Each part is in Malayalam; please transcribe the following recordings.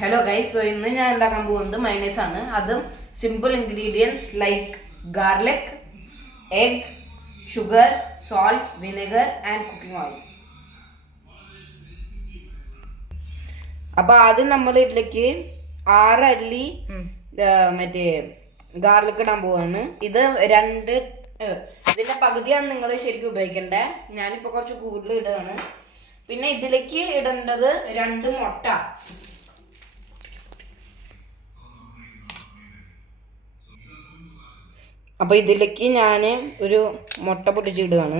Hello guys, so ഇന്ന് ഞാൻ ഉണ്ടാക്കാൻ പോകുന്നത് മയോണൈസ് ആണ്. അതും simple ingredients like garlic, egg, sugar, salt, vinegar and cooking oil. അപ്പോൾ ആദ്യം നമ്മൾ ഇതിലേക്ക് 6 അല്ലി മറ്റേ ഗാർലിക് ഇടാൻ പോവാണ്. ഇത് ഇതിന്റെ പകുതിയാണ് നിങ്ങൾ ശരിക്കും ഉപയോഗിക്കേണ്ടത്. ഞാനിപ്പോൾ കുറച്ച് കൂടുതൽ ഇടുകയാണ്. പിന്നെ ഇതിലേക്ക് ഇടേണ്ടത് 2 മുട്ട. അപ്പോൾ ഇതിലേക്ക് ഞാൻ ഒരു മുട്ട പൊട്ടിച്ചിടുകയാണ്.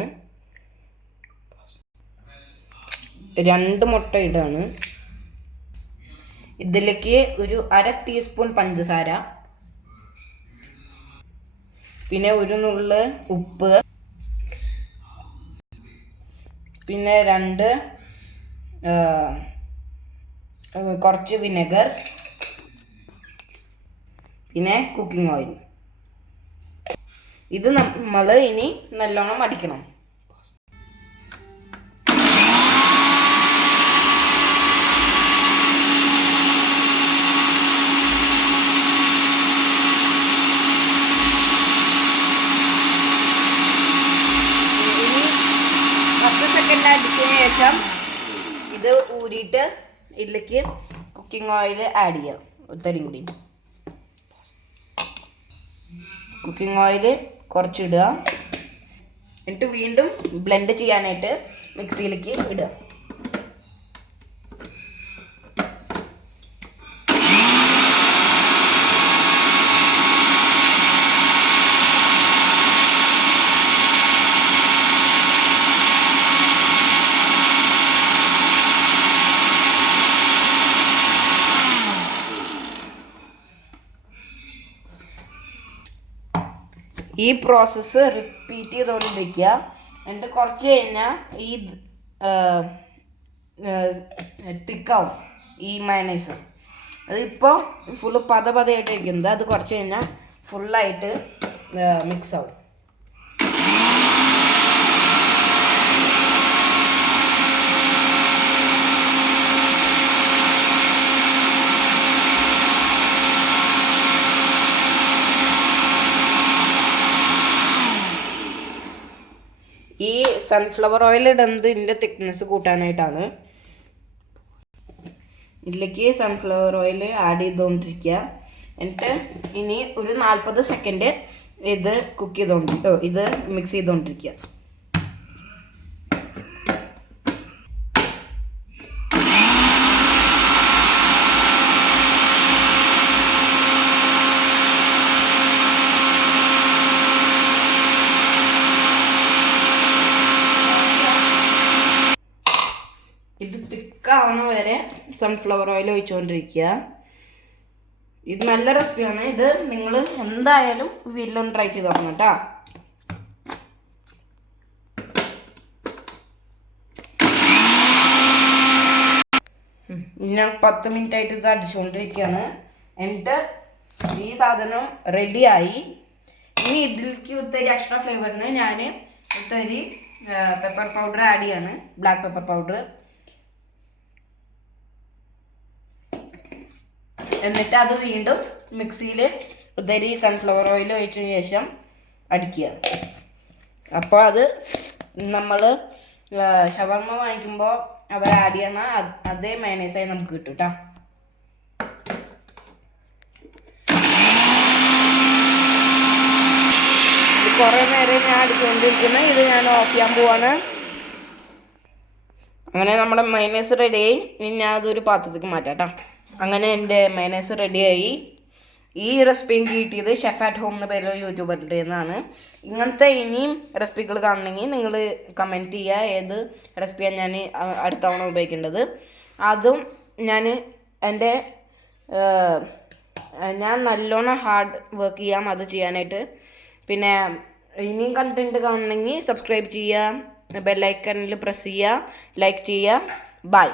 2 മുട്ട ഇടുകയാണ്. ഇതിലേക്ക് ഒരു 1/2 ടീസ്പൂൺ പഞ്ചസാര, പിന്നെ ഒരു നുള്ള് ഉപ്പ്, പിന്നെ കുറച്ച് വിനെഗർ, പിന്നെ കുക്കിംഗ് ഓയിൽ. ഇത് നമ്മൾ ഇനി നല്ലോണം അടിക്കണം. ഇനി 10 സെക്കൻഡ് അടിച്ചതിന് ശേഷം ഇത് ഊരിയിട്ട് ഇതിലേക്ക് കുക്കിംഗ് ഓയിൽ ആഡ് ചെയ്യാം. ഒത്തിരി കൂടി കുക്കിംഗ് ഓയിൽ കുറച്ചിടുക. എന്നിട്ട് വീണ്ടും ബ്ലെൻഡ് ചെയ്യാനായിട്ട് മിക്സിയിലേക്ക് ഇടുക. ഈ പ്രോസസ്സ് റിപ്പീറ്റ് ചെയ്തുകൊണ്ടിരിക്കുക. എന്നിട്ട് കുറച്ച് കഴിഞ്ഞാൽ ഈ തിക്കാവും ഈ മയോണൈസ്. അതിപ്പോൾ ഫുള്ള് പതയായിട്ട് ഇരിക്കുന്നത്. അത് കുറച്ച് കഴിഞ്ഞാൽ ഫുള്ളായിട്ട് മിക്സ് ആവും. ഈ സൺഫ്ലവർ ഓയിൽ ഇടുന്നത് ഇതിൻ്റെ തിക്നെസ് കൂട്ടാനായിട്ടാണ്. ഇതിലേക്ക് സൺഫ്ലവർ ഓയിൽ ആഡ് ചെയ്തുകൊണ്ടിരിക്കുക. എന്നിട്ട് ഇനി ഒരു 40 സെക്കൻഡ് ഇത് ഇത് മിക്സ് ചെയ്തുകൊണ്ടിരിക്കുക. ഇത് തിക്കാവുന്ന വരെ സൺഫ്ലവർ ഓയിൽ ഒഴിച്ചുകൊണ്ടിരിക്കുക. ഇത് നല്ല റെസിപ്പിയാണ്. ഇത് നിങ്ങൾ എന്തായാലും വീട്ടിലൊന്ന് ട്രൈ ചെയ്ത് നോക്കണം കേട്ടോ. ഞാൻ 10 മിനിറ്റ് ആയിട്ട് ഇത് അടിച്ചുകൊണ്ടിരിക്കുകയാണ്. എന്നിട്ട് ഈ സാധനം റെഡിയായി. ഇനി ഇതിലേക്ക് ഒത്തിരി എക്സ്ട്രാ ഫ്ലേവറിന് ഞാൻ ഒത്തിരി പെപ്പർ പൗഡർ ആഡ് ചെയ്യാണ്. Black pepper powder. എന്നിട്ട് അത് വീണ്ടും മിക്സിയിൽ ഒത്തിരി സൺഫ്ലവർ ഓയിൽ ഒഴിച്ചതിന് ശേഷം അടിക്കുക. അപ്പോൾ അത് നമ്മൾ ഷവർമ വാങ്ങിക്കുമ്പോൾ അവർ ആഡ് ചെയ്യണ അതേ മയോണൈസായി നമുക്ക് കിട്ടും കേട്ടോ. കുറേ നേരം ഞാൻ അടിച്ചുകൊണ്ടിരിക്കുന്നത്. ഇത് ഞാൻ ഓഫ് ചെയ്യാൻ പോവാണ്. അങ്ങനെ നമ്മുടെ മയോണൈസ് റെഡിയായി. ഇനി ഞാൻ അതൊരു പാത്രത്തേക്ക് മാറ്റാം കേട്ടോ. അങ്ങനെ എൻ്റെ മയോണൈസ് റെഡിയായി. ഈ റെസിപ്പി എനിക്ക് കിട്ടിയത് ഷെഫ് അറ്റ് ഹോം എന്ന പേരിൽ യൂട്യൂബറിൻ്റെ നിന്നാണ്. ഇങ്ങനത്തെ ഇനിയും റെസിപ്പികൾ കാണണമെങ്കിൽ നിങ്ങൾ കമൻറ്റ് ചെയ്യുക ഏത് റെസിപ്പിയാണ് ഞാൻ അടുത്ത തവണ ഉപയോഗിക്കേണ്ടത്. അതും ഞാൻ നല്ലോണം ഹാർഡ് വർക്ക് ചെയ്യാം അത് ചെയ്യാനായിട്ട്. പിന്നെ ഇനിയും കണ്ടൻറ്റ് കാണണമെങ്കിൽ സബ്സ്ക്രൈബ് ചെയ്യുക, ബെല്ലൈക്കണിൽ പ്രസ് ചെയ്യുക, ലൈക്ക് ചെയ്യുക. ബൈ.